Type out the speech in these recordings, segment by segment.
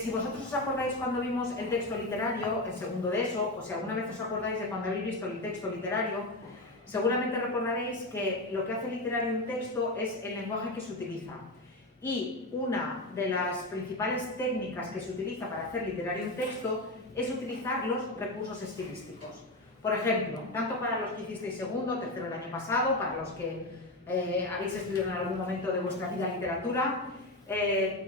Si vosotros os acordáis cuando vimos el texto literario, el segundo de eso, o si alguna vez os acordáis de cuando habéis visto el texto literario, seguramente recordaréis que lo que hace literario un texto es el lenguaje que se utiliza. Y una de las principales técnicas que se utiliza para hacer literario un texto es utilizar los recursos estilísticos. Por ejemplo, tanto para los que hicisteis segundo o tercero el año pasado, para los que habéis estudiado en algún momento de vuestra vida literatura,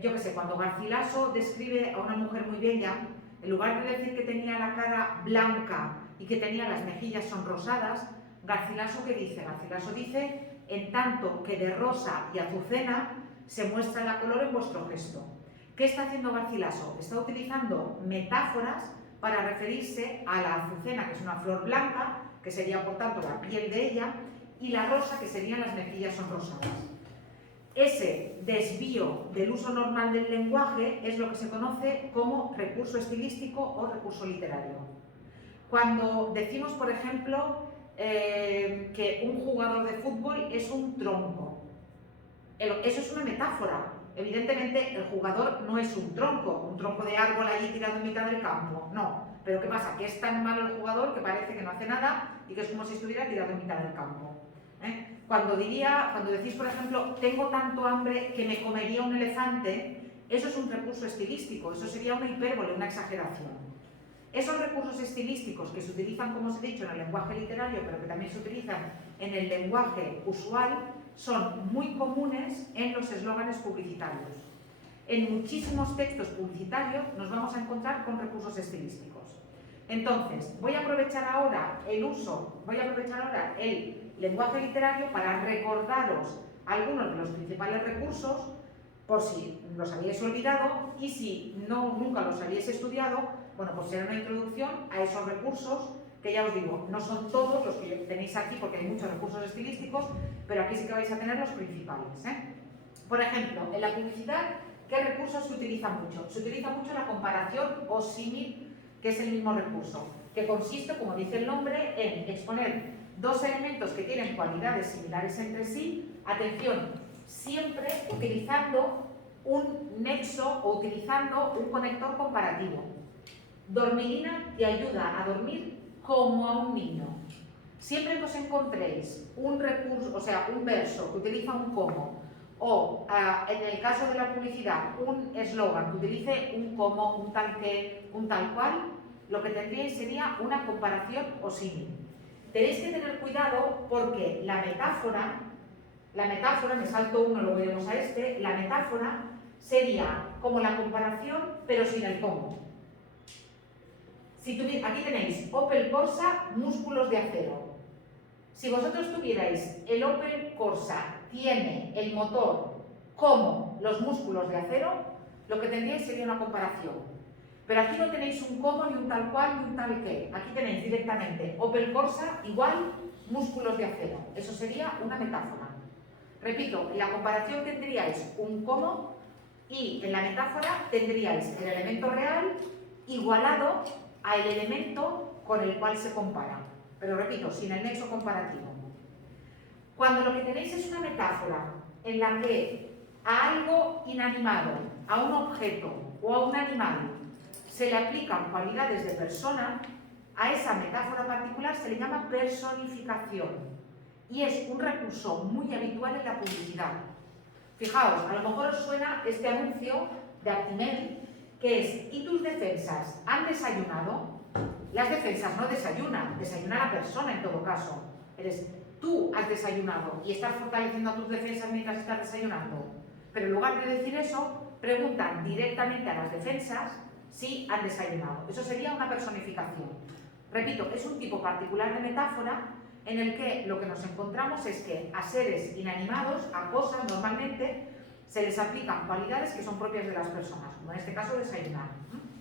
yo qué sé, cuando Garcilaso describe a una mujer muy bella, en lugar de decir que tenía la cara blanca y que tenía las mejillas sonrosadas, Garcilaso ¿qué dice? Garcilaso dice, en tanto que de rosa y azucena se muestra la color en vuestro gesto. ¿Qué está haciendo Garcilaso? Está utilizando metáforas para referirse a la azucena, que es una flor blanca, que sería por tanto la piel de ella, y la rosa, que serían las mejillas sonrosadas. Ese desvío del uso normal del lenguaje es lo que se conoce como recurso estilístico o recurso literario. Cuando decimos, por ejemplo, que un jugador de fútbol es un tronco, eso es una metáfora. Evidentemente, el jugador no es un tronco de árbol allí tirado en mitad del campo, no. Pero ¿qué pasa? Que es tan malo el jugador que parece que no hace nada y que es como si estuviera tirado en mitad del campo. Cuando decís, por ejemplo, tengo tanto hambre que me comería un elefante, eso es un recurso estilístico, eso sería una hipérbole, una exageración. Esos recursos estilísticos que se utilizan, como os he dicho, en el lenguaje literario, pero que también se utilizan en el lenguaje usual, son muy comunes en los eslóganes publicitarios. En muchísimos textos publicitarios nos vamos a encontrar con recursos estilísticos. Entonces, voy a aprovechar ahora el lenguaje literario para recordaros algunos de los principales recursos, por si los habíais olvidado, y si nunca los habíais estudiado, bueno, pues será una introducción a esos recursos, que ya os digo, no son todos los que tenéis aquí, porque hay muchos recursos estilísticos, pero aquí sí que vais a tener los principales. Por ejemplo, en la publicidad, ¿qué recursos se utilizan mucho? Se utiliza mucho la comparación o símil, que es el mismo recurso, que consiste, como dice el nombre, en exponer dos elementos que tienen cualidades similares entre sí, atención, siempre utilizando un nexo o utilizando un conector comparativo. Dormilina te ayuda a dormir como a un niño. Siempre que os encontréis un recurso, o sea, un verso que utiliza un como, o en el caso de la publicidad, un eslogan que utilice un como, un tal que, un tal cual, lo que tendríais sería una comparación o símil. Tenéis que tener cuidado porque la metáfora, me salto uno, luego iremos a este, la metáfora sería como la comparación, pero sin el cómo. Aquí tenéis Opel Corsa, músculos de acero. Si vosotros tuvierais el Opel Corsa, tiene el motor como los músculos de acero, lo que tendríais sería una comparación. Pero aquí no tenéis un como, ni un tal cual, ni un tal que. Aquí tenéis directamente Opel Corsa igual músculos de acero. Eso sería una metáfora. Repito, en la comparación tendríais un como y en la metáfora tendríais el elemento real igualado al elemento con el cual se compara. Pero repito, sin el nexo comparativo. Cuando lo que tenéis es una metáfora en la que a algo inanimado, a un objeto o a un animal se le aplican cualidades de persona, a esa metáfora particular se le llama personificación y es un recurso muy habitual en la publicidad. Fijaos, a lo mejor os suena este anuncio de Actimel que es ¿y tus defensas han desayunado? Las defensas no desayunan, desayuna la persona en todo caso. Tú has desayunado y estás fortaleciendo a tus defensas mientras estás desayunando. Pero en lugar de decir eso, preguntan directamente a las defensas si han desayunado. Eso sería una personificación. Repito, es un tipo particular de metáfora en el que lo que nos encontramos es que a seres inanimados, a cosas normalmente, se les aplican cualidades que son propias de las personas, como en este caso desayunar.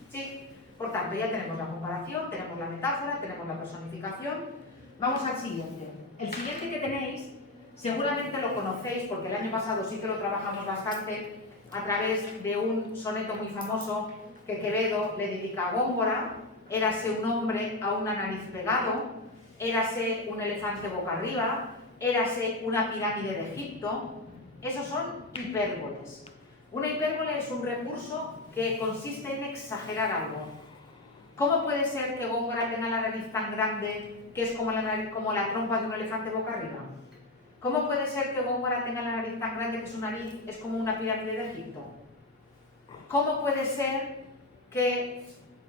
¿Sí? Por tanto, ya tenemos la comparación, tenemos la metáfora, tenemos la personificación. Vamos al siguiente. El siguiente que tenéis, seguramente lo conocéis porque el año pasado sí que lo trabajamos bastante a través de un soneto muy famoso que Quevedo le dedica a Góngora. Érase un hombre a una nariz pegado, érase un elefante boca arriba, érase una pirámide de Egipto. Esos son hipérboles. Una hipérbole es un recurso que consiste en exagerar algo. ¿Cómo puede ser que Góngora tenga la nariz tan grande que es como la trompa de un elefante boca arriba? ¿Cómo puede ser que Góngora tenga la nariz tan grande que su nariz es como una pirámide de Egipto? ¿Cómo puede ser que,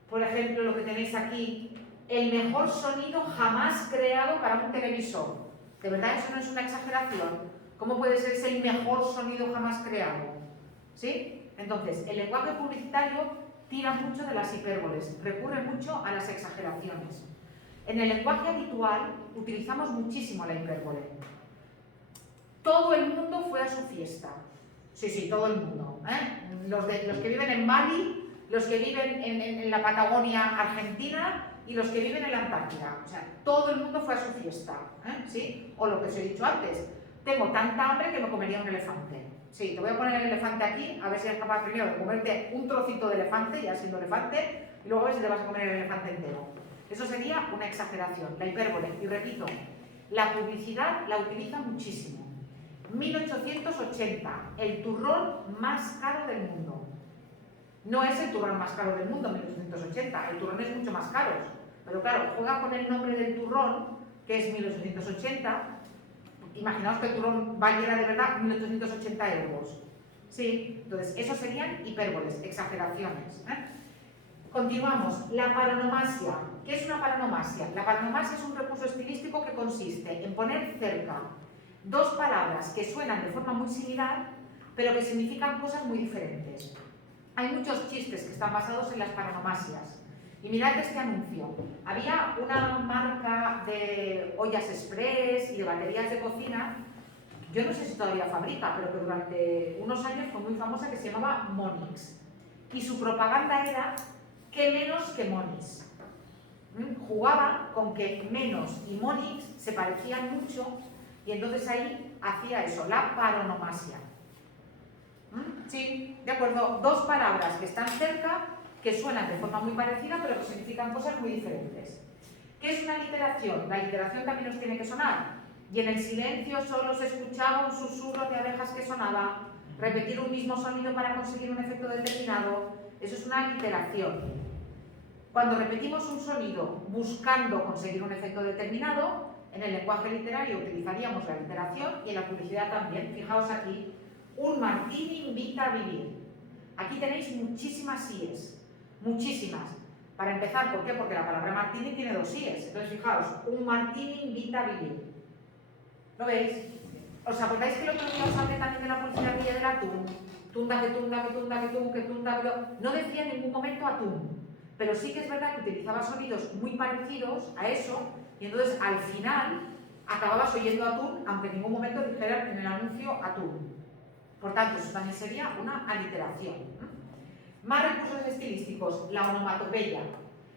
por ejemplo, lo que tenéis aquí, el mejor sonido jamás creado para un televisor? ¿De verdad eso no es una exageración? ¿Cómo puede ser ese el mejor sonido jamás creado? ¿Sí? Entonces, el lenguaje publicitario tira mucho de las hipérboles, recurre mucho a las exageraciones. En el lenguaje habitual utilizamos muchísimo la hipérbole. Todo el mundo fue a su fiesta. Sí, todo el mundo. Los que viven en Bali, los que viven en la Patagonia Argentina y los que viven en la Antártida. O sea, todo el mundo fue a su fiesta. ¿Sí? O lo que os he dicho antes, tengo tanta hambre que me comería un elefante. Sí, te voy a poner el elefante aquí, a ver si eres capaz primero de comerte un trocito de elefante, ya siendo elefante, y luego a ver si te vas a comer el elefante entero. Eso sería una exageración, la hipérbole. Y repito, la publicidad la utiliza muchísimo. 1880, el turrón más caro del mundo. No es el turrón más caro del mundo, 1880, el turrón es mucho más caro. Pero claro, juega con el nombre del turrón, que es 1880. Imaginaos que el turrón valiera de verdad 1880 euros. Sí, entonces, eso serían hipérboles, exageraciones. Continuamos. La paronomasia. ¿Qué es una paronomasia? La paronomasia es un recurso estilístico que consiste en poner cerca dos palabras que suenan de forma muy similar, pero que significan cosas muy diferentes. Hay muchos chistes que están basados en las paronomasias. Y mirad este anuncio. Había una marca de ollas express y de baterías de cocina, yo no sé si todavía fabrica, pero que durante unos años fue muy famosa, que se llamaba Monix. Y su propaganda era que menos que Monix. Jugaba con que menos y Monix se parecían mucho y entonces ahí hacía eso, la paronomasia. Sí, de acuerdo, dos palabras que están cerca, que suenan de forma muy parecida, pero que significan cosas muy diferentes. ¿Qué es una literación? La literación también nos tiene que sonar. Y en el silencio solo se escuchaba un susurro de abejas que sonaba, repetir un mismo sonido para conseguir un efecto determinado. Eso es una literación. Cuando repetimos un sonido buscando conseguir un efecto determinado, en el lenguaje literario utilizaríamos la literación y en la publicidad también. Fijaos aquí, un martini invita a vivir. Aquí tenéis muchísimas síes. Muchísimas. Para empezar, ¿por qué? Porque la palabra martini tiene dos síes. Entonces, fijaos, un martini invita a vivir. ¿Lo veis? ¿Os acordáis que el otro día os hablé también de la publicidad del atún? Tunda, que tunda, que tunda, que tunda, que tunda, que tunda. No decía en ningún momento atún, pero sí que es verdad que utilizaba sonidos muy parecidos a eso, y entonces al final acababas oyendo atún, aunque en ningún momento dijeran en el anuncio atún. Por tanto, eso también sería una aliteración. Más recursos estilísticos, la onomatopeya.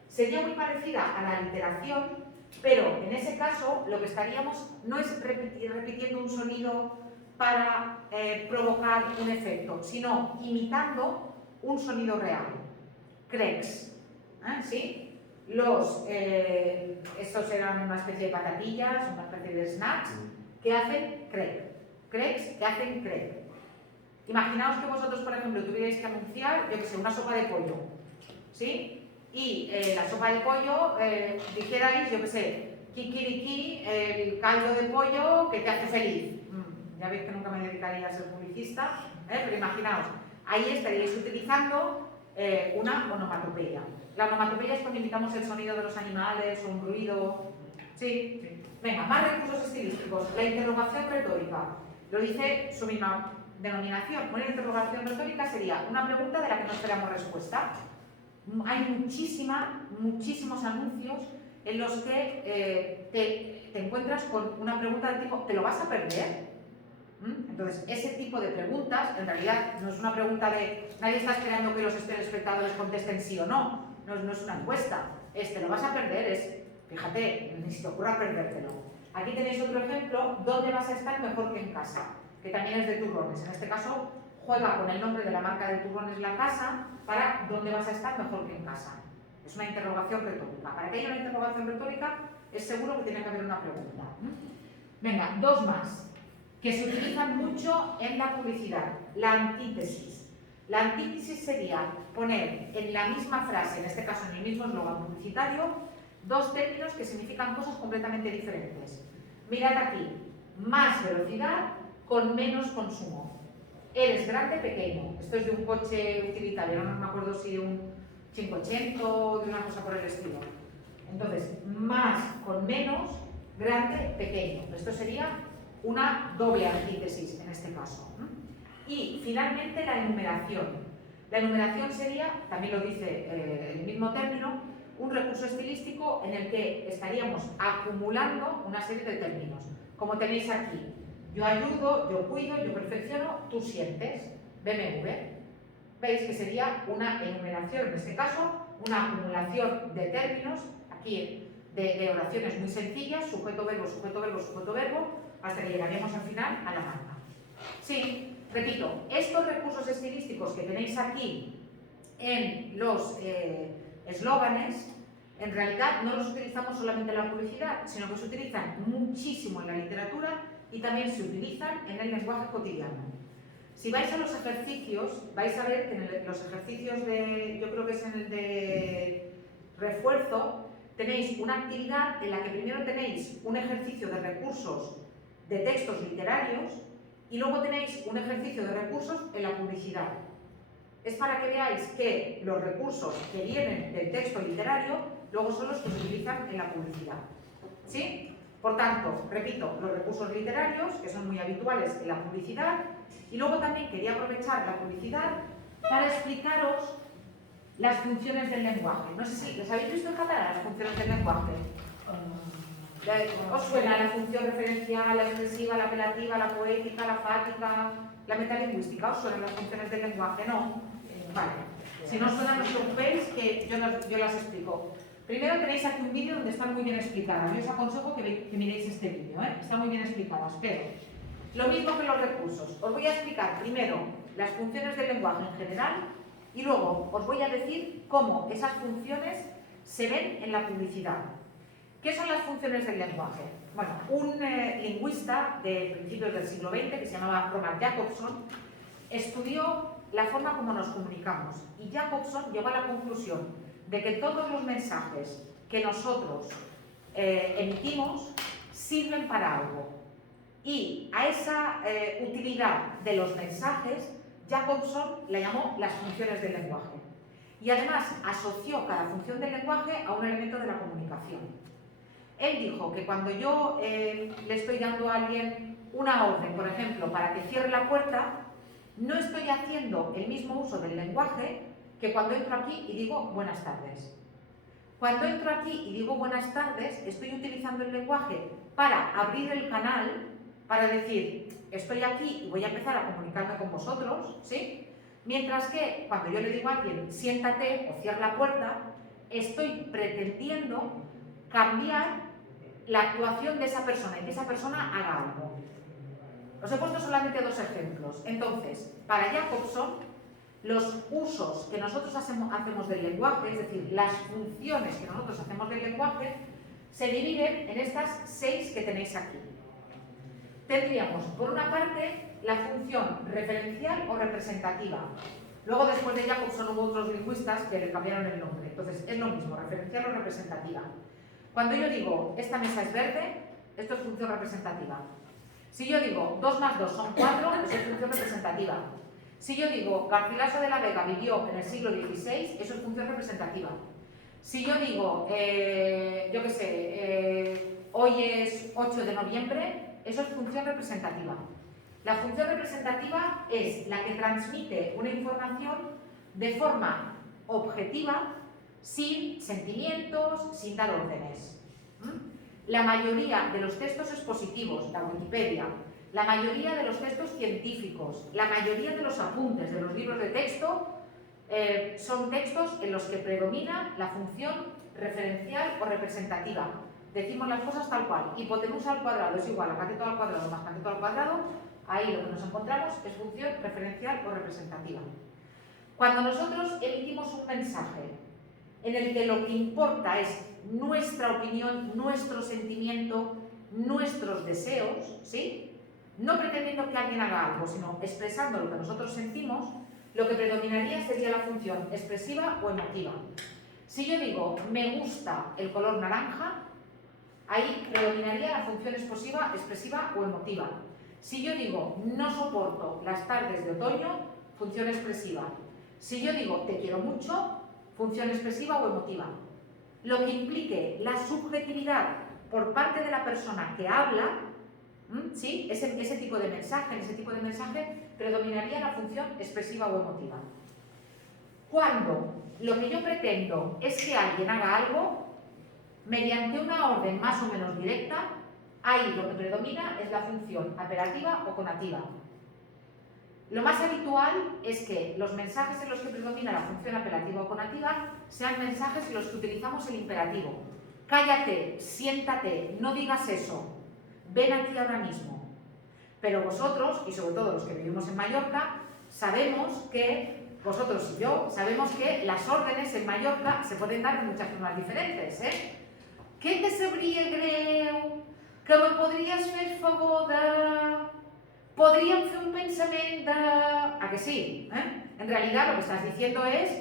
Sería muy parecida a la aliteración, pero en ese caso lo que estaríamos no es repitiendo un sonido para provocar un efecto, sino imitando un sonido real. Crex. ¿Sí? Estos eran una especie de patatillas, una especie de snacks que hacen crec. Crex que hacen crec. Imaginaos que vosotros, por ejemplo, tuvierais que anunciar, yo que sé, una sopa de pollo, ¿sí? Y la sopa de pollo, dijerais, yo que sé, kikiriki, el caldo de pollo que te hace feliz. Ya veis que nunca me dedicaría a ser publicista, pero imaginaos, ahí estaríais utilizando una onomatopeya. La onomatopeya es cuando imitamos el sonido de los animales o un ruido. ¿Sí? Sí. Venga, más recursos estilísticos. La interrogación retórica. Lo dice su misma denominación. Una interrogación retórica sería una pregunta de la que no esperamos respuesta. Hay muchísimos anuncios en los que te encuentras con una pregunta del tipo ¿te lo vas a perder? Entonces, ese tipo de preguntas, en realidad no es una pregunta de nadie está esperando que los espectadores contesten sí o no, no es una encuesta, ¿te lo vas a perder? Es, fíjate, ni se te ocurra perdértelo. Aquí tenéis otro ejemplo, ¿dónde vas a estar mejor que en casa? Que también es de turrones. En este caso, juega con el nombre de la marca de turrones La Casa para ¿dónde vas a estar mejor que en casa? Es una interrogación retórica. Para que haya una interrogación retórica, es seguro que tiene que haber una pregunta. Venga, dos más, que se utilizan mucho en la publicidad. La antítesis. La antítesis sería poner en la misma frase, en este caso en el mismo eslogan publicitario, dos términos que significan cosas completamente diferentes. Mirad aquí, más velocidad con menos consumo. Eres grande, pequeño. Esto es de un coche utilitario, no me acuerdo si de un 580 o de una cosa por el estilo. Entonces, más con menos, grande, pequeño. Esto sería una doble antítesis en este caso. Y finalmente la enumeración. La enumeración sería, también lo dice el mismo término, un recurso estilístico en el que estaríamos acumulando una serie de términos. Como tenéis aquí, yo ayudo, yo cuido, yo perfecciono, tú sientes, BMW. Veis que sería una enumeración, en este caso, una acumulación de términos, aquí de oraciones muy sencillas, sujeto, verbo, sujeto, verbo, sujeto, verbo, hasta que llegaríamos al final a la marca. Sí, repito, estos recursos estilísticos que tenéis aquí en los eslóganes, en realidad no los utilizamos solamente en la publicidad, sino que se utilizan muchísimo en la literatura y también se utilizan en el lenguaje cotidiano. Si vais a los ejercicios, vais a ver que en los ejercicios de, yo creo que es en el de refuerzo, tenéis una actividad en la que primero tenéis un ejercicio de recursos de textos literarios y luego tenéis un ejercicio de recursos en la publicidad. Es para que veáis que los recursos que vienen del texto literario luego son los que se utilizan en la publicidad. ¿Sí? Por tanto, repito, los recursos literarios, que son muy habituales en la publicidad, y luego también quería aprovechar la publicidad para explicaros las funciones del lenguaje. No sé si los habéis visto en catalán, las funciones del lenguaje. ¿Os suena la función referencial, la expresiva, la apelativa, la poética, la fática, la metalingüística? ¿Os suenan las funciones del lenguaje? ¿No? Vale. Si no os suenan, no os preocupéis, que yo las explico. Primero tenéis aquí un vídeo donde están muy bien explicadas. Yo os aconsejo que miréis este vídeo, ¿eh? Están muy bien explicadas, pero lo mismo que los recursos. Os voy a explicar primero las funciones del lenguaje en general y luego os voy a decir cómo esas funciones se ven en la publicidad. ¿Qué son las funciones del lenguaje? Bueno, un lingüista de principios del siglo XX, que se llamaba Roman Jakobson, estudió la forma como nos comunicamos y Jakobson llegó a la conclusión de que todos los mensajes que nosotros emitimos sirven para algo. Y a esa utilidad de los mensajes, Jakobson la llamó las funciones del lenguaje. Y además asoció cada función del lenguaje a un elemento de la comunicación. Él dijo que cuando yo le estoy dando a alguien una orden, por ejemplo, para que cierre la puerta, no estoy haciendo el mismo uso del lenguaje que cuando entro aquí y digo buenas tardes. Cuando entro aquí y digo buenas tardes, estoy utilizando el lenguaje para abrir el canal, para decir estoy aquí y voy a empezar a comunicarme con vosotros, ¿sí? Mientras que cuando yo le digo a alguien siéntate o cierra la puerta, estoy pretendiendo cambiar la actuación de esa persona y que esa persona haga algo. Os he puesto solamente dos ejemplos. Entonces, para Jakobson, los usos que nosotros hacemos del lenguaje, es decir, las funciones que nosotros hacemos del lenguaje, se dividen en estas 6 que tenéis aquí. Tendríamos, por una parte, la función referencial o representativa. Luego, después de Jakobson, hubo otros lingüistas que le cambiaron el nombre. Entonces, es lo mismo, referencial o representativa. Cuando yo digo, esta mesa es verde, esto es función representativa. Si yo digo, 2 más 2 son 4, eso es función representativa. Si yo digo, Garcilaso de la Vega vivió en el siglo XVI, eso es función representativa. Si yo digo, yo qué sé, hoy es 8 de noviembre, eso es función representativa. La función representativa es la que transmite una información de forma objetiva, sin sentimientos, sin dar órdenes. La mayoría de los textos expositivos, la Wikipedia, la mayoría de los textos científicos, la mayoría de los apuntes de los libros de texto son textos en los que predomina la función referencial o representativa. Decimos las cosas tal cual. Hipotenusa al cuadrado es igual a cateto al cuadrado más cateto al cuadrado. Ahí lo que nos encontramos es función referencial o representativa. Cuando nosotros emitimos un mensaje en el que lo que importa es nuestra opinión, nuestro sentimiento, nuestros deseos, ¿sí? No pretendiendo que alguien haga algo, sino expresando lo que nosotros sentimos, lo que predominaría sería la función expresiva o emotiva. Si yo digo, me gusta el color naranja, ahí predominaría la función expresiva o emotiva. Si yo digo, no soporto las tardes de otoño, función expresiva. Si yo digo, te quiero mucho, función expresiva o emotiva. Lo que implique la subjetividad por parte de la persona que habla, ¿sí? ese tipo de mensaje predominaría la función expresiva o emotiva. Cuando lo que yo pretendo es que alguien haga algo, mediante una orden más o menos directa, ahí lo que predomina es la función apelativa o conativa. Lo más habitual es que los mensajes en los que predomina la función apelativa o conativa sean mensajes en los que utilizamos el imperativo. Cállate, siéntate, no digas eso, ven aquí ahora mismo. Pero vosotros, y sobre todo los que vivimos en Mallorca, sabemos que, vosotros y yo, sabemos que las órdenes en Mallorca se pueden dar de muchas formas diferentes, ¿eh? Què te sabria greu? Que me podries fer el favor de... Podríem fer un pensament de... ¿A que sí? En realidad lo que estás diciendo es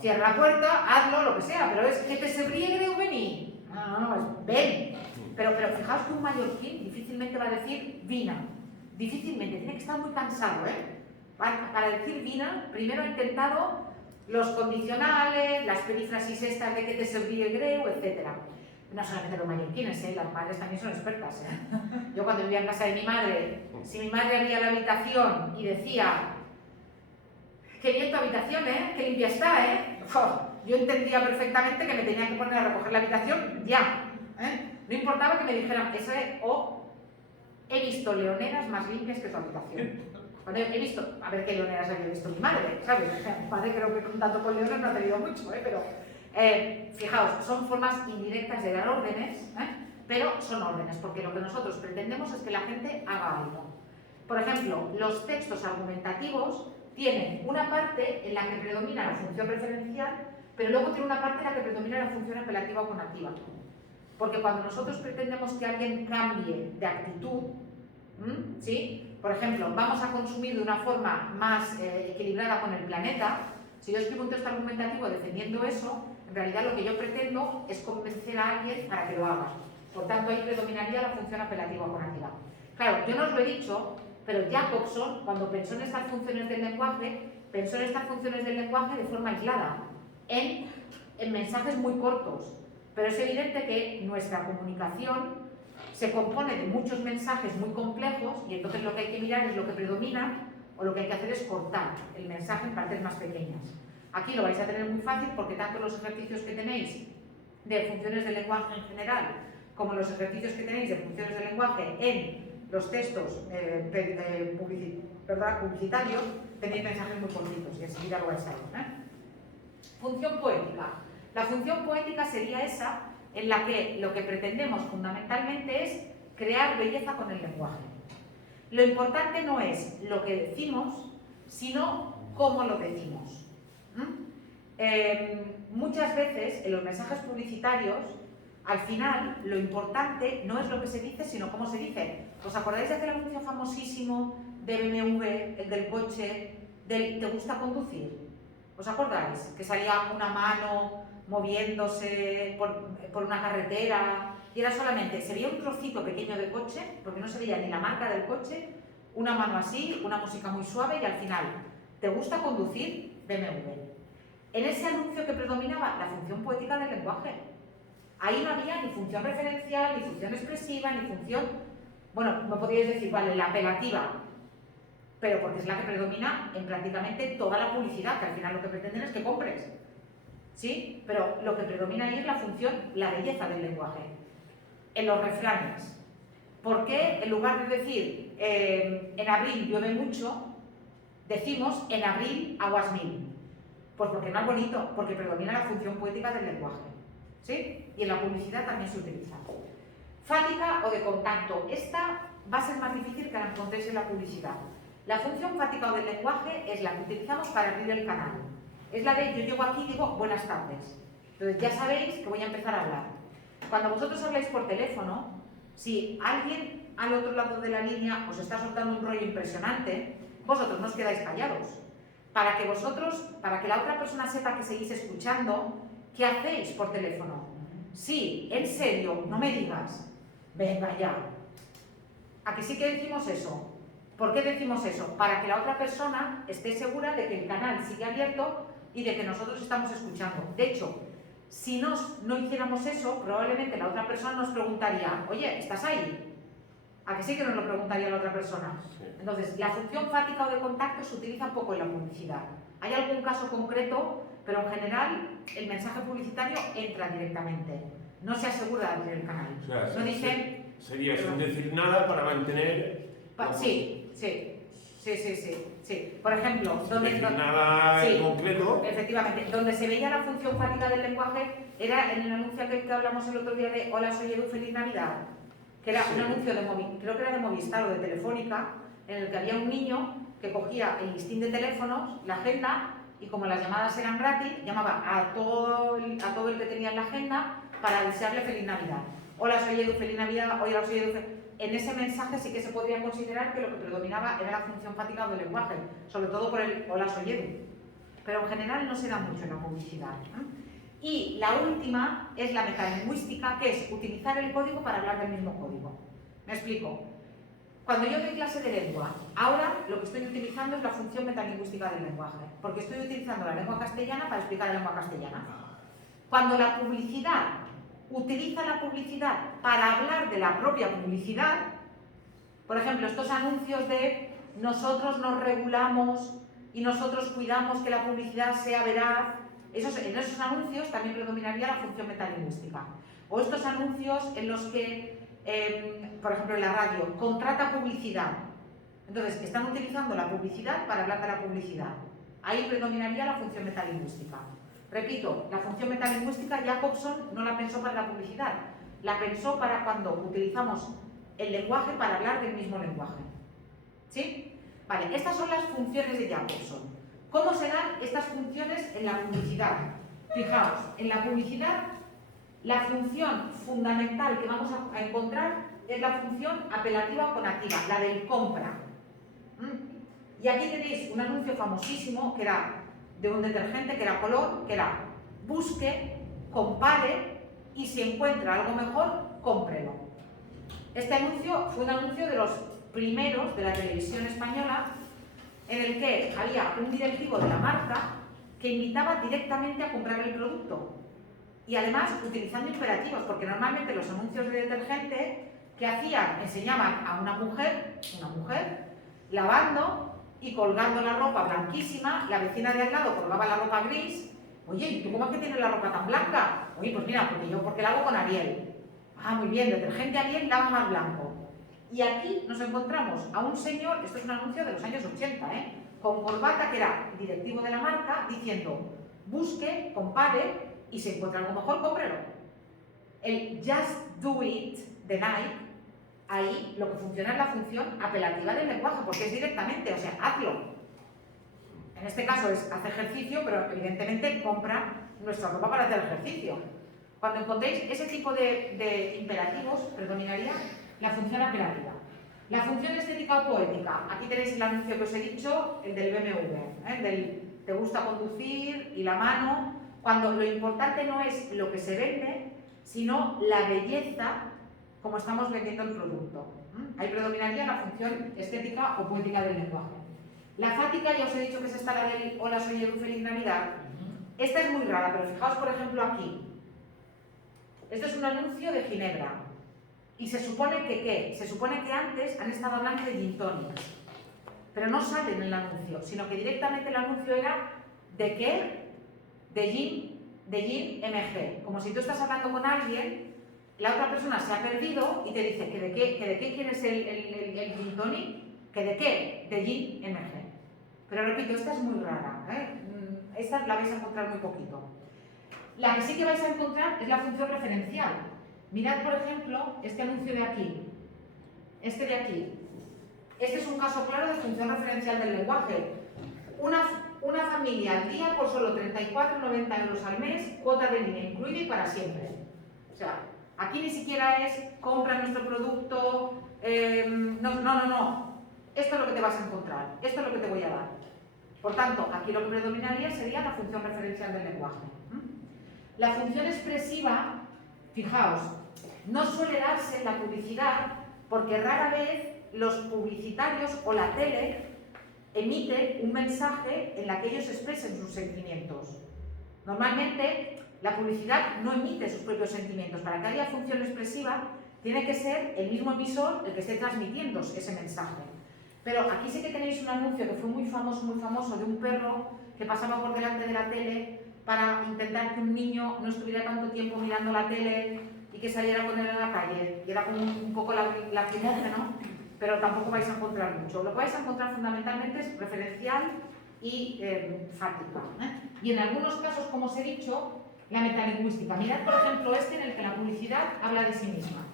cierra la puerta, hazlo, lo que sea, pero es que te sabría greu venir. No, es ven. Pero fijaos que un mallorquín difícilmente va a decir vina. Difícilmente, tiene que estar muy cansado, ¿eh? Para decir vina, primero ha intentado los condicionales, las perífrasis estas de que te sabría greu, etcétera. No solamente los mallorquines, las madres también son expertas. Yo cuando vivía en casa de mi madre, si mi madre abría la habitación y decía qué bien tu habitación, qué limpia está, yo entendía perfectamente que me tenía que poner a recoger la habitación ya. No importaba que me dijeran eso o he visto leoneras más limpias que tu habitación. Bueno, he visto, a ver qué leoneras había visto mi madre, ¿sabes? Mi madre creo que contando con leones no ha tenido mucho, pero... fijaos, son formas indirectas de dar órdenes, pero son órdenes, porque lo que nosotros pretendemos es que la gente haga algo. Por ejemplo, los textos argumentativos tienen una parte en la que predomina la función referencial, pero luego tiene una parte en la que predomina la función apelativa o conativa. Porque cuando nosotros pretendemos que alguien cambie de actitud, ¿sí? Por ejemplo, vamos a consumir de una forma más equilibrada con el planeta. Si yo escribo un texto argumentativo defendiendo eso, en realidad lo que yo pretendo es convencer a alguien para que lo haga. Por tanto, ahí predominaría la función apelativa o conativa. Claro, yo no os lo he dicho, pero Jacobson, cuando pensó en estas funciones del lenguaje, pensó en estas funciones del lenguaje de forma aislada, en mensajes muy cortos. Pero es evidente que nuestra comunicación se compone de muchos mensajes muy complejos y entonces lo que hay que mirar es lo que predomina o lo que hay que hacer es cortar el mensaje en partes más pequeñas. Aquí lo vais a tener muy fácil porque tanto los ejercicios que tenéis de funciones del lenguaje en general como los ejercicios que tenéis de funciones del lenguaje en los textos publicitarios tenéis mensajes muy cortitos y enseguida lo vais a ver. Función poética. La función poética sería esa en la que lo que pretendemos fundamentalmente es crear belleza con el lenguaje. Lo importante no es lo que decimos, sino cómo lo decimos. Muchas veces en los mensajes publicitarios, al final, lo importante no es lo que se dice, sino cómo se dice. ¿Os acordáis de aquel anuncio famosísimo de BMW, el del coche, del ¿te gusta conducir? ¿Os acordáis? Que salía una mano moviéndose por una carretera y era solamente, se veía un trocito pequeño de coche, porque no se veía ni la marca del coche, una mano así, una música muy suave y al final, ¿te gusta conducir? BMW. En ese anuncio que predominaba la función poética del lenguaje. Ahí no había ni función referencial, ni función expresiva, ni función... Bueno, no podríais decir, vale, la apelativa, pero porque es la que predomina en prácticamente toda la publicidad, que al final lo que pretenden es que compres. ¿Sí? Pero lo que predomina ahí es la función, la belleza del lenguaje. En los refranes. ¿Por qué en lugar de decir en abril llueve mucho, decimos en abril aguas mil? Pues porque no es bonito, porque predomina la función poética del lenguaje. ¿Sí? Y en la publicidad también se utiliza. Fática o de contacto. Esta va a ser más difícil que la encontréis en la publicidad. La función fática o del lenguaje es la que utilizamos para abrir el canal. Es la de yo llego aquí y digo buenas tardes. Entonces ya sabéis que voy a empezar a hablar. Cuando vosotros habláis por teléfono, si alguien al otro lado de la línea os está soltando un rollo impresionante, vosotros no os quedáis callados. para que vosotros, para que la otra persona sepa que seguís escuchando, ¿qué hacéis por teléfono? Sí, en serio, no me digas, venga ya. ¿A que sí que decimos eso? ¿Por qué decimos eso? Para que la otra persona esté segura de que el canal sigue abierto y de que nosotros estamos escuchando. De hecho, si no hiciéramos eso, probablemente la otra persona nos preguntaría, oye, ¿estás ahí? ¿A que sí que nos lo preguntaría la otra persona? Sí. Entonces, la función fática o de contacto se utiliza un poco en la publicidad. Hay algún caso concreto, pero en general el mensaje publicitario entra directamente. No se asegura de abrir el canal. O sea, no dicen... Sería sin decir nada para mantener... Sí. Por ejemplo, nada en concreto. Efectivamente, donde se veía la función fática del lenguaje era en el anuncio que hablamos el otro día de Hola, soy Edu, feliz Navidad, que era un anuncio creo que era de Movistar o de Telefónica, en el que había un niño que cogía el listín de teléfonos, la agenda, y como las llamadas eran gratis, llamaba a todo el que tenía en la agenda para desearle feliz Navidad. Hola, soy Edu, feliz Navidad. Hola, soy Edu, en ese mensaje sí que se podría considerar que lo que predominaba era la función fática del lenguaje, sobre todo por el hola, soy Edu. Pero en general no se da mucho en la publicidad. Y la última es la metalingüística, que es utilizar el código para hablar del mismo código. Me explico. Cuando yo doy clase de lengua, ahora lo que estoy utilizando es la función metalingüística del lenguaje, porque estoy utilizando la lengua castellana para explicar la lengua castellana. Cuando la publicidad utiliza la publicidad para hablar de la propia publicidad, por ejemplo, estos anuncios de nosotros nos regulamos y nosotros cuidamos que la publicidad sea veraz, en esos anuncios también predominaría la función metalingüística. O estos anuncios en los que, por ejemplo, en la radio, contrata publicidad. Entonces, están utilizando la publicidad para hablar de la publicidad. Ahí predominaría la función metalingüística. Repito, la función metalingüística Jacobson no la pensó para la publicidad, la pensó para cuando utilizamos el lenguaje para hablar del mismo lenguaje. ¿Sí? Vale, estas son las funciones de Jacobson. ¿Cómo se dan estas funciones en la publicidad? Fijaos, en la publicidad la función fundamental que vamos a encontrar es la función apelativa o conativa, la del compra. Y aquí tenéis un anuncio famosísimo que era de un detergente, que era color, que era busque, compare y si encuentra algo mejor, cómprelo. Este anuncio fue un anuncio de los primeros de la televisión española en el que había un directivo de la marca que invitaba directamente a comprar el producto y además utilizando imperativos, porque normalmente los anuncios de detergente que hacían, enseñaban a una mujer lavando y colgando la ropa blanquísima, la vecina de al lado colgaba la ropa gris. Oye, ¿y tú cómo es que tienes la ropa tan blanca? Oye, pues mira, porque la hago con Ariel. Ah, muy bien, detergente Ariel lava más blanco. Y aquí nos encontramos a un señor, esto es un anuncio de los años 80, con corbata, que era directivo de la marca, diciendo, busque, compare y si encuentra algo mejor, cómprelo. El Just Do It de Nike, ahí lo que funciona es la función apelativa del lenguaje, porque es directamente, o sea, hazlo. En este caso es hacer ejercicio, pero evidentemente compra nuestra ropa para hacer ejercicio. Cuando encontréis ese tipo de imperativos, predominaría la función apelativa. La función estética o poética, aquí tenéis el anuncio que os he dicho, el del BMW, el del te gusta conducir y la mano, cuando lo importante no es lo que se vende, sino la belleza como estamos vendiendo el producto. Ahí predominaría la función estética o poética del lenguaje. La fática, ya os he dicho que es esta la del hola, soy Edu, feliz Navidad. Esta es muy rara, pero fijaos por ejemplo aquí. Esto es un anuncio de Ginebra. Y se supone que ¿qué? Se supone que antes han estado hablando de gin tonics. Pero no sale en el anuncio, sino que directamente el anuncio era ¿de qué? De gin MG. Como si tú estás hablando con alguien, la otra persona se ha perdido y te dice que de qué quieres el gin tonic, que de qué, de gin MG. Pero repito, esta es muy rara, esta la vais a encontrar muy poquito. La que sí que vais a encontrar es la función referencial. Mirad, por ejemplo, este anuncio de aquí, este de aquí. Este es un caso claro de función referencial del lenguaje. Una familia al día por solo 34,90 euros al mes, cuota de línea incluida y para siempre. O sea, aquí ni siquiera es compra nuestro producto, no. Esto es lo que te vas a encontrar, esto es lo que te voy a dar. Por tanto, aquí lo que predominaría sería la función referencial del lenguaje. La función expresiva, fijaos, no suele darse en la publicidad porque rara vez los publicitarios o la tele emiten un mensaje en la que ellos expresen sus sentimientos. Normalmente, la publicidad no emite sus propios sentimientos. Para que haya función expresiva, tiene que ser el mismo emisor el que esté transmitiendo ese mensaje. Pero aquí sí que tenéis un anuncio que fue muy famoso, de un perro que pasaba por delante de la tele para intentar que un niño no estuviera tanto tiempo mirando la tele y que saliera con él en la calle. Y era como un poco lacrimógeno, pero tampoco vais a encontrar mucho. Lo que vais a encontrar fundamentalmente es referencial y fáctica. Y en algunos casos, como os he dicho, la metalingüística. Mirad, por ejemplo, este en el que la publicidad habla de sí misma.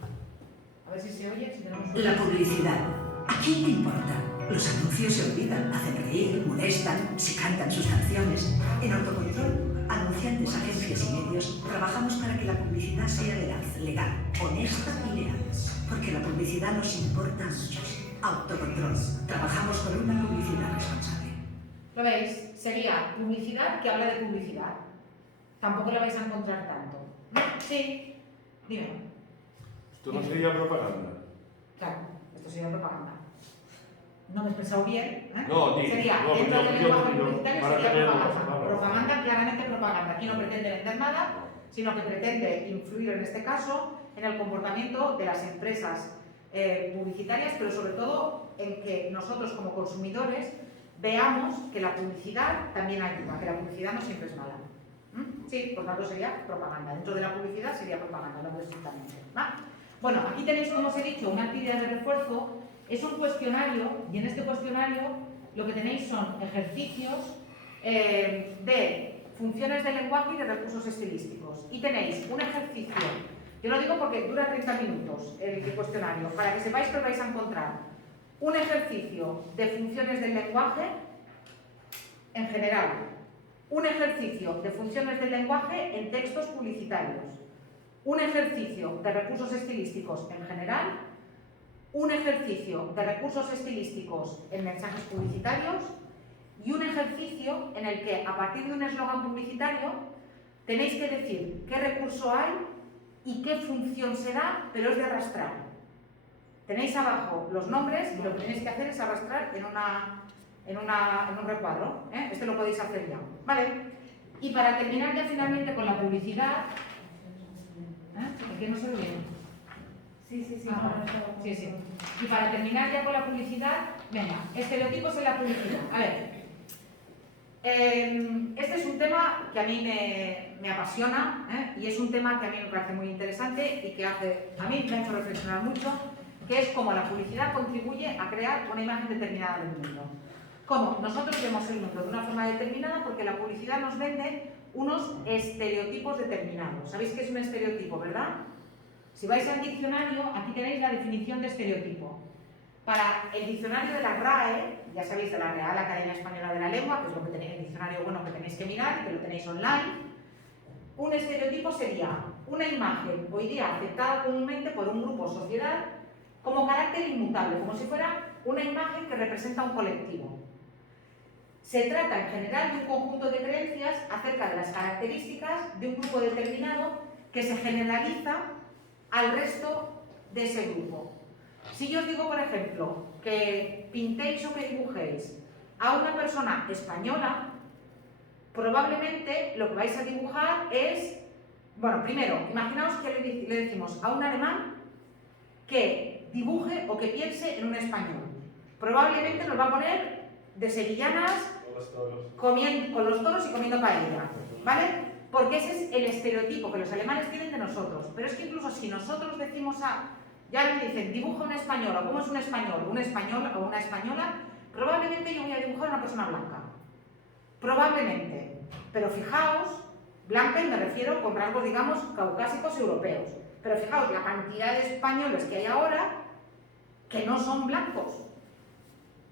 A ver si se oye, si tenemos... La publicidad. ¿A quién le importa? Los anuncios se olvidan, hacen reír, molestan, se cantan sus canciones. En Autocontrol, anunciantes, agencias y medios, trabajamos para que la publicidad sea veraz, legal, honesta y leal. Porque la publicidad nos importa a muchos. Autocontrol. Trabajamos con una publicidad responsable. ¿Lo veis? Sería publicidad que habla de publicidad. Tampoco la vais a encontrar tanto. Sí, dime. Esto no sería propaganda. Claro, esto sería propaganda. No me he expresado bien. No, sería, no, dentro del lenguaje no, publicitario para sería tenerlo, propaganda. claro. Propaganda, claramente propaganda. Aquí no pretende vender nada, sino que pretende influir en este caso en el comportamiento de las empresas publicitarias, pero sobre todo en que nosotros como consumidores veamos que la publicidad también ayuda, que la publicidad no siempre es mala. Sí, por tanto sería propaganda. Dentro de la publicidad sería propaganda, no estrictamente. Bueno, aquí tenéis, como os he dicho, una actividad de refuerzo. Es un cuestionario y en este cuestionario lo que tenéis son ejercicios de funciones del lenguaje y de recursos estilísticos. Y tenéis un ejercicio, yo lo digo porque dura 30 minutos el cuestionario, para que sepáis que os vais a encontrar un ejercicio de funciones del lenguaje en general, un ejercicio de funciones del lenguaje en textos publicitarios, un ejercicio de recursos estilísticos en general, un ejercicio de recursos estilísticos en mensajes publicitarios y un ejercicio en el que, a partir de un eslogan publicitario, tenéis que decir qué recurso hay y qué función se da, pero es de arrastrar. Tenéis abajo los nombres y lo que tenéis que hacer es arrastrar en un recuadro. Este lo podéis hacer ya. ¿Vale? Y para terminar ya finalmente con la publicidad... ¿Es que no se ve bien? Sí. Sí. Y para terminar ya con la publicidad, venga, estereotipos en la publicidad. A ver, este es un tema que a mí me apasiona y es un tema que a mí me parece muy interesante y que a mí me ha hecho reflexionar mucho, que es cómo la publicidad contribuye a crear una imagen determinada del mundo. Cómo nosotros vemos el mundo de una forma determinada porque la publicidad nos vende unos estereotipos determinados. ¿Sabéis qué es un estereotipo, verdad? Si vais al diccionario, aquí tenéis la definición de estereotipo. Para el diccionario de la RAE, ya sabéis, de la Real Academia Española de la Lengua, que es lo que tenéis, el diccionario bueno que tenéis que mirar y que lo tenéis online, un estereotipo sería una imagen o idea aceptada comúnmente por un grupo o sociedad como carácter inmutable, como si fuera una imagen que representa un colectivo. Se trata en general de un conjunto de creencias acerca de las características de un grupo determinado que se generaliza al resto de ese grupo. Si yo os digo, por ejemplo, que pintéis o que dibujéis a una persona española, probablemente lo que vais a dibujar es... Bueno, primero, imaginaos que le decimos a un alemán que dibuje o que piense en un español. Probablemente nos va a poner de sevillanas con los toros y comiendo paella, ¿vale? Porque ese es el estereotipo que los alemanes tienen de nosotros. Pero es que incluso si nosotros decimos ya me dicen, dibuja un español, o cómo es un español o una española, probablemente yo voy a dibujar a una persona blanca. Probablemente. Pero fijaos, blanca y me refiero con rasgos, digamos, caucásicos europeos. Pero fijaos la cantidad de españoles que hay ahora que no son blancos.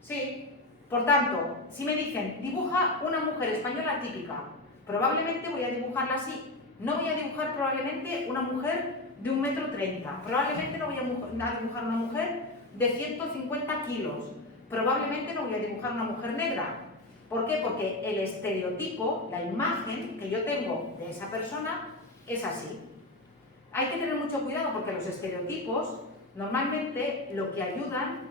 Sí. Por tanto, si me dicen, dibuja una mujer española típica, probablemente voy a dibujarla así. No voy a dibujar probablemente una mujer de 1,30 m. Probablemente no voy a dibujar una mujer de 150 kilos. Probablemente no voy a dibujar una mujer negra. ¿Por qué? Porque el estereotipo, la imagen que yo tengo de esa persona es así. Hay que tener mucho cuidado porque los estereotipos normalmente lo que ayudan,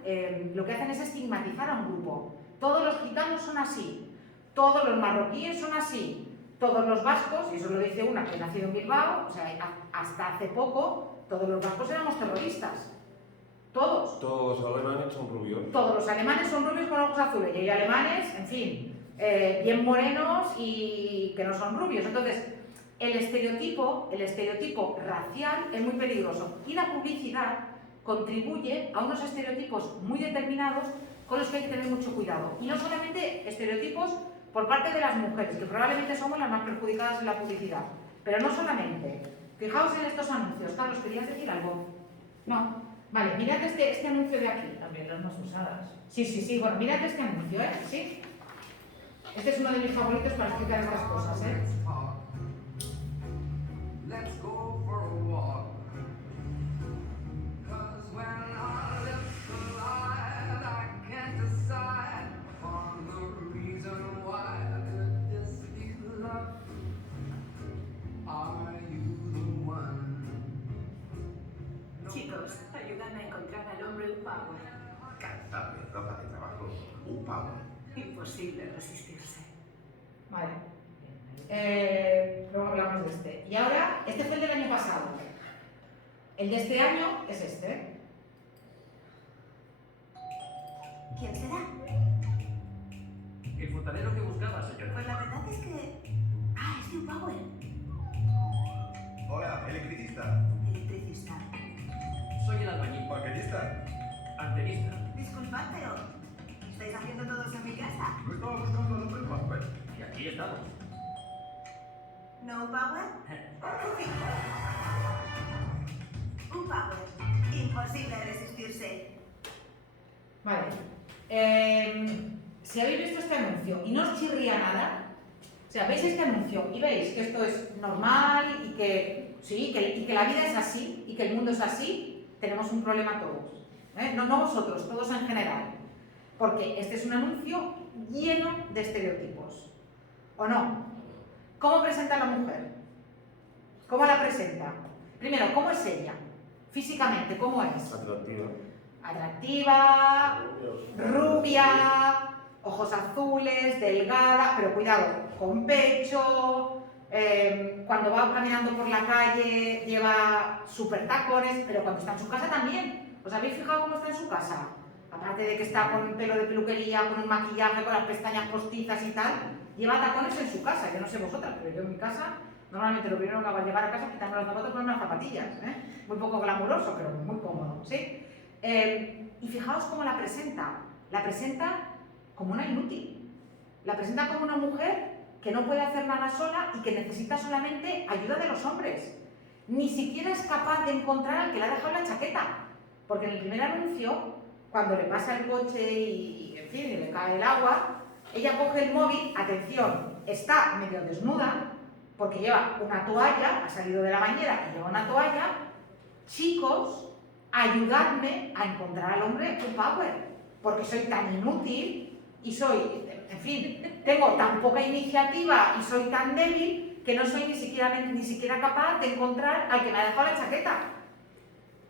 lo que hacen es estigmatizar a un grupo. Todos los gitanos son así, todos los marroquíes son así, todos los vascos, y eso lo dice una que ha nacido en Bilbao, o sea, hasta hace poco, todos los vascos éramos terroristas. Todos. Todos los alemanes son rubios. Todos los alemanes son rubios con ojos azules, y hay alemanes, en fin, bien morenos y que no son rubios. Entonces, el estereotipo racial es muy peligroso. Y la publicidad contribuye a unos estereotipos muy determinados con los que hay que tener mucho cuidado. Y no solamente estereotipos por parte de las mujeres, que probablemente somos las más perjudicadas en la publicidad. Pero no solamente. Fijaos en estos anuncios. Carlos, ¿querías decir algo? No. Vale, mirad este anuncio de aquí. También las más usadas. Sí. Bueno, mirad este anuncio, ¿eh? ¿Sí? Este es uno de mis favoritos para explicar estas cosas, ¿eh? Let's go for a walk. 'Cause when our lips collide, I can't decide on the reason why. Could this be love? Are you the one? Chicos, ayúdame a encontrar al hombre Power. Calzado y ropa de trabajo, un power. Imposible resistirse. Vale. Luego hablamos de este. Y ahora, este fue el del año pasado. El de este año es este. ¿Quién será? El fontanero que buscaba, señora. Pues la verdad es que... Ah, es New Power. Hola, electricista. Electricista. Soy el albañil. Parquetista. Antenista. Disculpad, pero... ¿qué estáis haciendo todos en mi casa? No estaba buscando el hombre Power. Y aquí estamos. ¿No Power? Un Power. Imposible resistirse. Vale. Si habéis visto este anuncio y no os chirría nada, o sea, veis este anuncio y veis que esto es normal y que sí, y que la vida es así y que el mundo es así, tenemos un problema todos. No vosotros, todos en general. Porque este es un anuncio lleno de estereotipos. ¿O no? ¿Cómo presenta a la mujer? ¿Cómo la presenta? Primero, ¿cómo es ella? Físicamente, ¿cómo es? Atractiva. Atractiva, rubia, ojos azules, delgada, pero cuidado, con pecho, cuando va caminando por la calle lleva super tacones, pero cuando está en su casa también. ¿Os habéis fijado cómo está en su casa? Aparte de que está con pelo de peluquería, con un maquillaje, con las pestañas postizas y tal, lleva tacones en su casa. Yo no sé vosotras, pero yo en mi casa normalmente lo primero que hago es llegar a casa, quitarme los zapatos y ponerme unas zapatillas. Muy poco glamuroso, pero muy cómodo, ¿sí? Y fijaos cómo la presenta. La presenta como una inútil. La presenta como una mujer que no puede hacer nada sola y que necesita solamente ayuda de los hombres. Ni siquiera es capaz de encontrar al que le ha dejado la chaqueta. Porque en el primer anuncio, cuando le pasa el coche y en fin, y le cae el agua, ella coge el móvil, atención, está medio desnuda, porque lleva una toalla, ha salido de la bañera y lleva una toalla. Chicos, ayudadme a encontrar al hombre un Power, porque soy tan inútil y soy, en fin, tengo tan poca iniciativa y soy tan débil que no soy ni siquiera capaz de encontrar al que me ha dejado la chaqueta.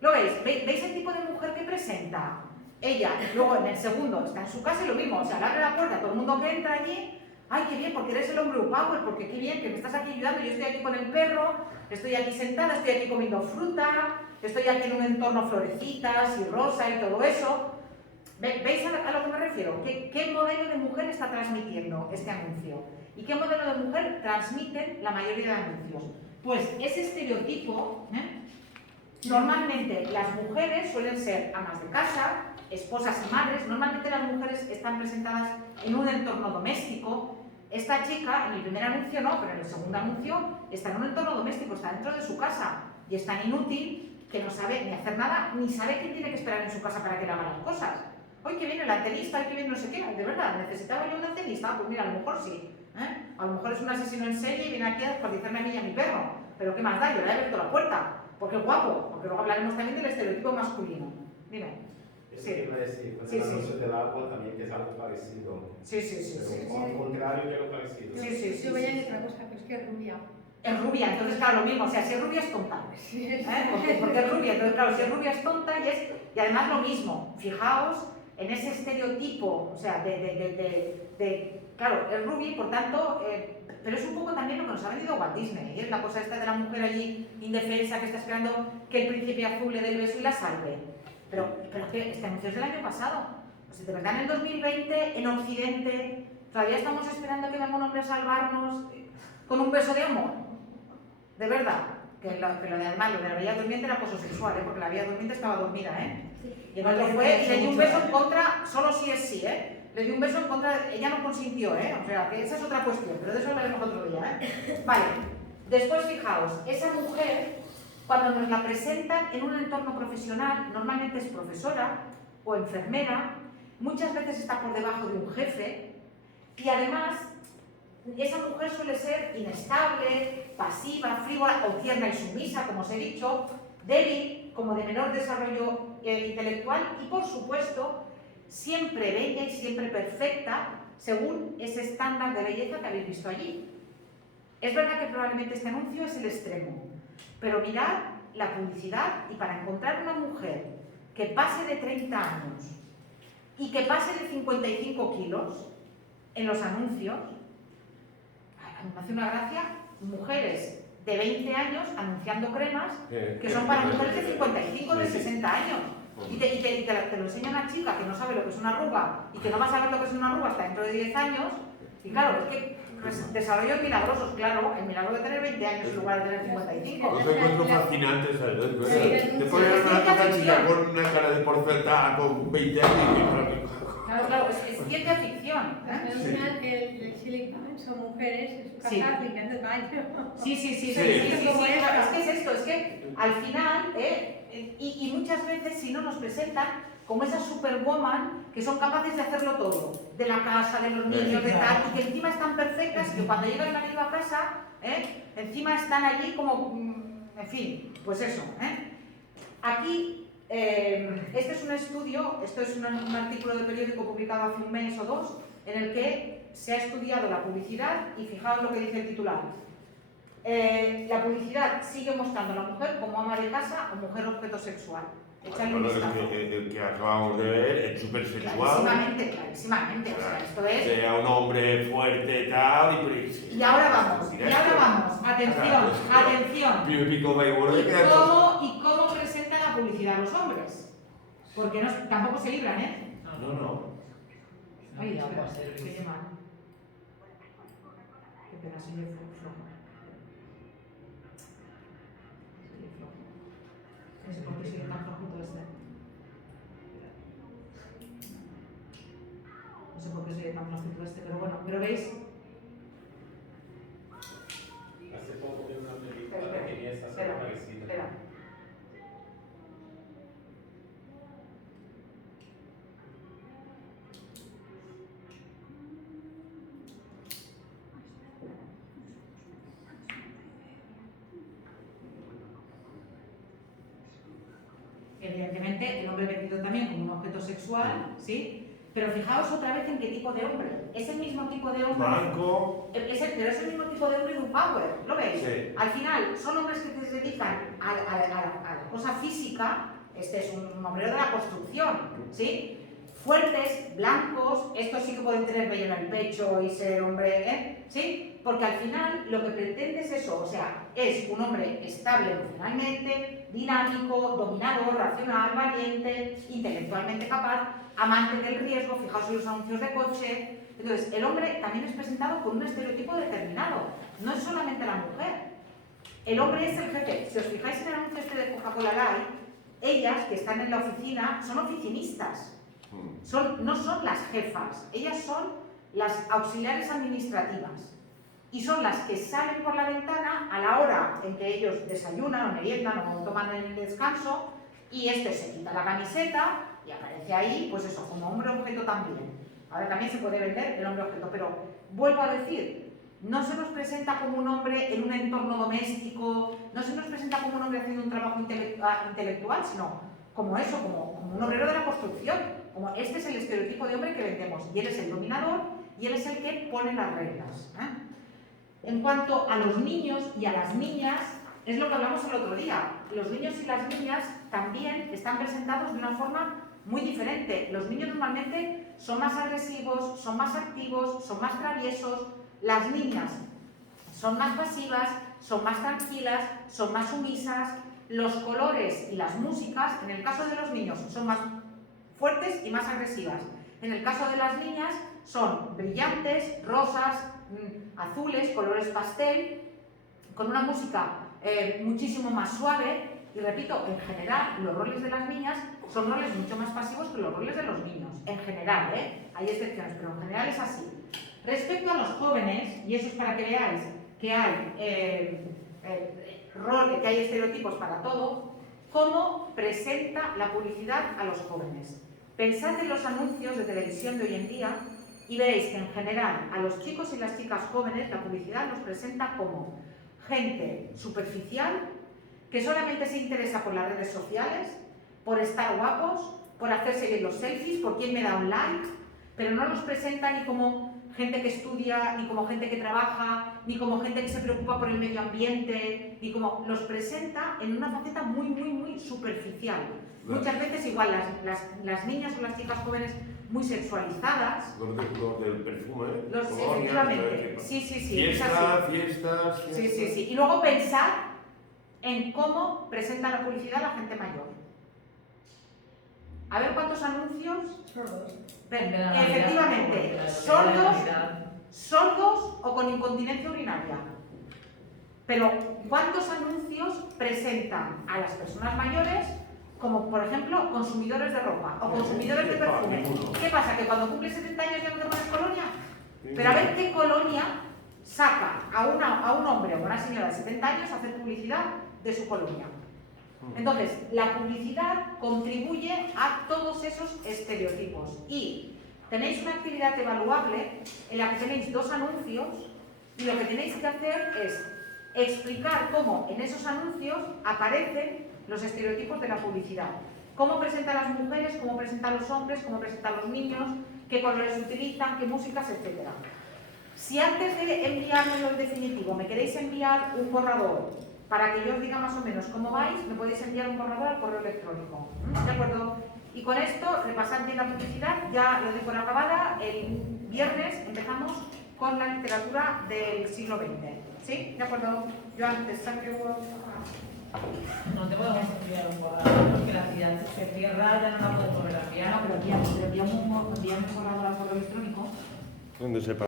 ¿Lo veis? ¿Veis el tipo de mujer que presenta? Ella, luego en el segundo, está en su casa y lo mismo, o sea, le abre la puerta a todo el mundo que entra allí. Ay, qué bien, porque eres el hombre Power, porque qué bien que me estás aquí ayudando, yo estoy aquí con el perro, estoy aquí sentada, estoy aquí comiendo fruta, estoy aquí en un entorno florecitas y rosa y todo eso. ¿Veis a lo que me refiero? ¿Qué modelo de mujer está transmitiendo este anuncio? ¿Y qué modelo de mujer transmiten la mayoría de anuncios? Pues ese estereotipo, normalmente las mujeres suelen ser amas de casa, esposas y madres, normalmente las mujeres están presentadas en un entorno doméstico. Esta chica, en el primer anuncio no, pero en el segundo anuncio está en un entorno doméstico, está dentro de su casa y es tan inútil que no sabe ni hacer nada, ni sabe quién tiene que esperar en su casa para que le haga las cosas. Hoy que viene el antenista, hoy que viene no sé qué, de verdad, ¿necesitaba yo un antenista? Pues mira, a lo mejor sí. A lo mejor es un asesino en serie y viene aquí a desperdiciarme a mí y a mi perro. Pero ¿qué más da? Yo le he abierto la puerta, porque es guapo, porque luego hablaremos también del estereotipo masculino. Dime. Eso Sí. que iba a decir, con Sí, el sí. anuncio del agua también, que es algo parecido. Sí, sí, sí, Pero sí. al contrario que lo parecido. Sí, sí, sí, Yo veía sí, en sí. otra cosa, pero es que es rubia. Es rubia, entonces claro, lo mismo, o sea, si es rubia es tonta. Sí, Porque es rubia, entonces claro, si es rubia es tonta y además lo mismo, fijaos en ese estereotipo, o sea, claro, es rubia y por tanto, pero es un poco también lo que nos ha vendido Walt Disney, es la cosa esta de la mujer allí indefensa que está esperando que el príncipe azul le dé el beso y la salve. Pero que este anuncio es del año pasado, o sea, de verdad en el 2020, en Occidente, todavía estamos esperando que venga un hombre a salvarnos con un beso de amor. De verdad, que lo de además, lo de la Bella Durmiente era acoso sexual, porque la Bella Durmiente estaba dormida, Y el otro fue y le dio un beso en contra, solo si es sí, Le dio un beso en contra, ella no consintió, O sea, que esa es otra cuestión, pero de eso hablaremos otro día, Vale, después fijaos, esa mujer, cuando nos la presentan en un entorno profesional, normalmente es profesora o enfermera, muchas veces está por debajo de un jefe, y además esa mujer suele ser inestable, pasiva, frívola o tierna y sumisa, como os he dicho, débil, como de menor desarrollo intelectual y, por supuesto, siempre bella y siempre perfecta según ese estándar de belleza que habéis visto allí. Es verdad que probablemente este anuncio es el extremo, pero mirad la publicidad y para encontrar una mujer que pase de 30 años y que pase de 55 kilos en los anuncios, a mí me hace una gracia mujeres de 20 años anunciando cremas que son para mujeres de 55 o de 60 años. Y te lo enseña una chica que no sabe lo que es una arruga y que no va a saber lo que es una arruga hasta dentro de 10 años. Y claro, es que desarrollos milagrosos, claro, el milagro de tener 20 años en lugar de tener 55. Los encuentro fascinantes, ¿sabes? Sí. Te ponen una cosa chica con una cara de porcelana con 20 años y Claro, es ciencia ficción. Al final, el Silicon Valley son mujeres en su casa Sí. limpiando el baño. Sí, Como claro, esta. es que es esto, es que al final, y muchas veces si no nos presentan como esas superwoman que son capaces de hacerlo todo, de la casa, de los niños, de tal, y que encima están perfectas, que cuando llega el marido a casa, encima están allí como, en fin, pues eso. Aquí, este es un estudio, esto es un artículo de periódico publicado hace un mes o dos, en el que se ha estudiado la publicidad y fijaos lo que dice el titular. La publicidad sigue mostrando a la mujer como ama de casa o mujer objeto sexual. Echadle un vistazo. el que acabamos de ver es súper sexual. Clarísimamente, o sea, esto es... Sea un hombre fuerte tal Y ahora vamos, atención. Me pico va y vuelve que ¿Y cómo presenta la publicidad a los hombres? Porque tampoco se libran, No. Ay, ahora, qué mal. Qué pena, soy yo flojo. No sé por qué soy tan flojito este. No sé por qué soy tan flojito este, pero bueno, pero veis. Hace poco vi una película que tenía esa Espera, cosa parecida. espera. Evidentemente, el hombre vendido también como un objeto sexual, ¿sí? Pero fijaos otra vez en qué tipo de hombre. Es el mismo tipo de hombre. Blanco. Pero es el mismo tipo de hombre de un power, ¿lo veis? Sí. Al final, son hombres que se dedican a la cosa física. Este es un obrero de la construcción, ¿sí? Fuertes, blancos, estos sí que pueden tener vello en el pecho y ser hombre, ¿sí? Porque al final lo que pretende es eso, o sea, es un hombre estable emocionalmente, dinámico, dominador, racional, valiente, intelectualmente capaz, amante del riesgo, fijaos en los anuncios de coche. Entonces, el hombre también es presentado con un estereotipo determinado, no es solamente la mujer. El hombre es el jefe. Si os fijáis en el anuncio este de Coca-Cola Light, ellas que están en la oficina son oficinistas. No son las jefas, ellas son las auxiliares administrativas y son las que salen por la ventana a la hora en que ellos desayunan o meriendan o toman el descanso y este se quita la camiseta y aparece ahí, pues eso, como hombre objeto también. Ahora también se puede vender el hombre objeto, pero vuelvo a decir, no se nos presenta como un hombre en un entorno doméstico, no se nos presenta como un hombre haciendo un trabajo intelectual, sino como eso, como un obrero de la construcción, como este es el estereotipo de hombre que vendemos, y él es el dominador, y él es el que pone las reglas. En cuanto a los niños y a las niñas, es lo que hablamos el otro día. Los niños y las niñas también están presentados de una forma muy diferente. Los niños normalmente son más agresivos, son más activos, son más traviesos. Las niñas son más pasivas, son más tranquilas, son más sumisas. Los colores y las músicas, en el caso de los niños, son más fuertes y más agresivas. En el caso de las niñas, son brillantes, rosas, azules, colores pastel, con una música muchísimo más suave. Y repito, en general, los roles de las niñas son roles mucho más pasivos que los roles de los niños. En general, hay excepciones, pero en general es así. Respecto a los jóvenes, y eso es para que veáis que hay que hay estereotipos para todo, ¿cómo presenta la publicidad a los jóvenes? Pensad en los anuncios de televisión de hoy en día y veréis que en general a los chicos y las chicas jóvenes la publicidad los presenta como gente superficial, que solamente se interesa por las redes sociales, por estar guapos, por hacerse bien los selfies, por quién me da un like, pero no los presenta ni como gente que estudia, ni como gente que trabaja, ni como gente que se preocupa por el medio ambiente, ni como los presenta en una faceta muy, muy, muy superficial. Muchas veces igual las niñas o las chicas jóvenes muy sexualizadas. Los del perfume, Efectivamente, sí, Fiestas. Sí. Y luego pensar en cómo presenta la publicidad la gente mayor. A ver cuántos anuncios. Sordos. Efectivamente, sordos o con incontinencia urinaria. Pero ¿cuántos anuncios presentan a las personas mayores como, por ejemplo, consumidores de ropa o consumidores de perfume? ¿Qué pasa? ¿Que cuando cumples 70 años ya no te pones colonia? Pero a ver qué colonia saca a un hombre o a una señora de 70 años a hacer publicidad de su colonia. Entonces, la publicidad contribuye a todos esos estereotipos. Y tenéis una actividad evaluable en la que tenéis 2 anuncios y lo que tenéis que hacer es explicar cómo en esos anuncios aparecen los estereotipos de la publicidad. Cómo presentan las mujeres, cómo presentan los hombres, cómo presentan los niños, qué colores utilizan, qué músicas, etc. Si antes de enviármelo en definitivo me queréis enviar un borrador para que yo os diga más o menos cómo vais, me podéis enviar un borrador al correo electrónico. ¿De acuerdo? Y con esto, repasad bien la publicidad, ya lo doy por acabada. El viernes empezamos con la literatura del siglo XX. ¿Sí? ¿De acuerdo? Yo antes saqué No te podemos enviar un borrador porque la actividad se cierra, ya no la podemos volver a enviar. No, pero envíame un borrador al correo electrónico. ¿Dónde sepa?